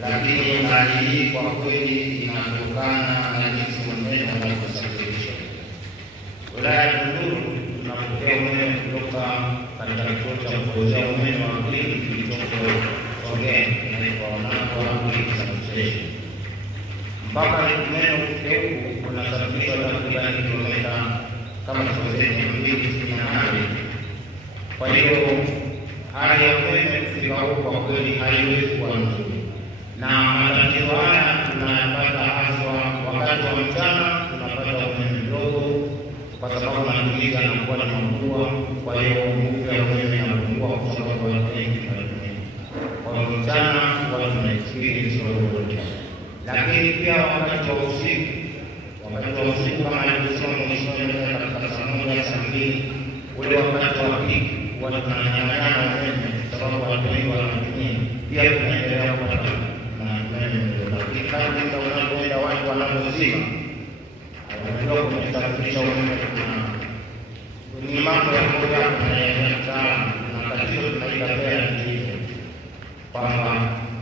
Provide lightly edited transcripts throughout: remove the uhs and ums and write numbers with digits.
lakini hali hii kwa kweli inatokana na jinsi umeme unavyosafirishwa. Wilaya ya Tunduru tunapokea umeme kutoka katika kituo cha kupozea umeme wa Green kilichoko Songea inaitwa Onangwa Green Substation. Mpaka umeme ufike huku unasafirishwa takriban kilomita kama 268. Kwa hiyo hali ya umeme kufika huko kwa kweli haiwezi kuwa nzuri, na matatizo haya tunayapata haswa wakati wa mchana. Tunapata umeme mdogo kwa sababu matumizi yanakuwa ni makubwa, kwa hiyo nguvu ya umeme inapungua kwa sababu watu wengi wanatumia. Kwa hiyo mchana watu wana experience lolote, lakini pia wakati wa usiku kama alivyosema mheshimiwa katika saa moja saa mbili, ule wakati wa peak watu wananyang'anyana umeme kwa sababu watu wengi wanatumia. Pia tunaendelea kupata na umeme mdogo, lakini kadri muda unapoenda watu wanapozima wanajua kusafirisha umeme. Ni mambo ya moja tunayaendea mtaani na tatizo tunaita pea ndizo, kwamba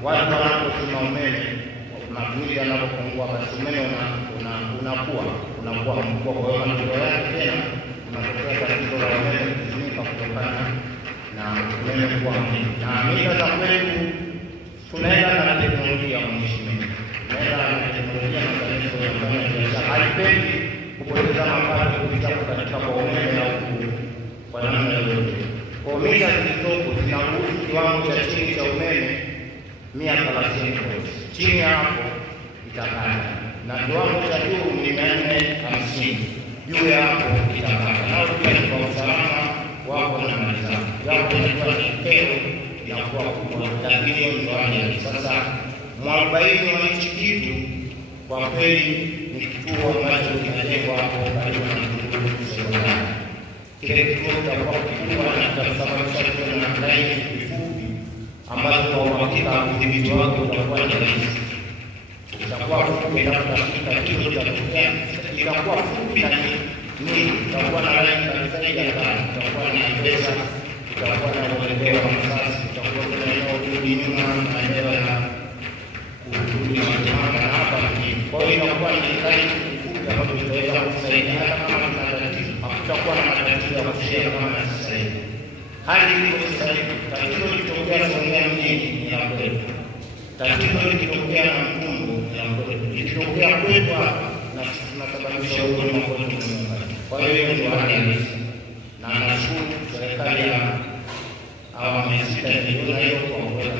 watu wanapozima umeme matumizi yanapopungua, basi umeme unakuwa mkubwa. Kwa hiyo matokeo yake tena unatokea tatizo la umeme kuzimika kutokana na umeme kuwa mwingi. Na mila za kwetu tunaenda na teknolojia mheshimiwa, tunaenda na teknolojia na kanisa yanafanya biashara, haipendi kupoteza mapato kupitia katika kwa umeme au kwa namna yoyote. Kwa mila zilizopo zinaruhusu kiwango cha chini cha umeme 130 volts. Chini hapo itakata, na kiwango cha juu ni 450. Juu ya hapo itakata. Nao pia ni kwa usalama wako na mali zao. Japo inakuwa ni kero inakuwa kubwa, lakini hiyo ndio hali. Sasa mwarobaini wa hichi kitu kwa kweli ni kituo ambacho kinajengwa hapo karibu na Tunduru Sekondari. Kile kituo kitakuwa kikubwa na kitasababisha kuwe na laini fupi ambazo kwa uhakika udhibiti wake utakuwa ni rahisi. Itakuwa fupi na kutafuta tatizo litatokea, itakuwa fupi na nyingi, itakuwa na laini kabisa ya ndani, itakuwa na pesa, itakuwa na mwelekeo wa masasi, itakuwa na eneo kurudi nyuma na eneo la kurudi nyuma na hapa mjini. Kwa hiyo itakuwa ni laini fupi ambayo itaweza kusaidia hata kama kuna tatizo, hakutakuwa na matatizo ya kushia kama na sasa hivi. Hali iliyo sasa hivi, tatizo litokea Songea mjini ni la kwetu, tatizo likitokea na Mkungu ni la kwetu, likitokea kwetu hapa na tunasababisha huduma kwetu nyumbani. Kwa hiyo ndio hali halisi, na nashukuru serikali ya awamu ya 6 ndio hiyo kwa kuweka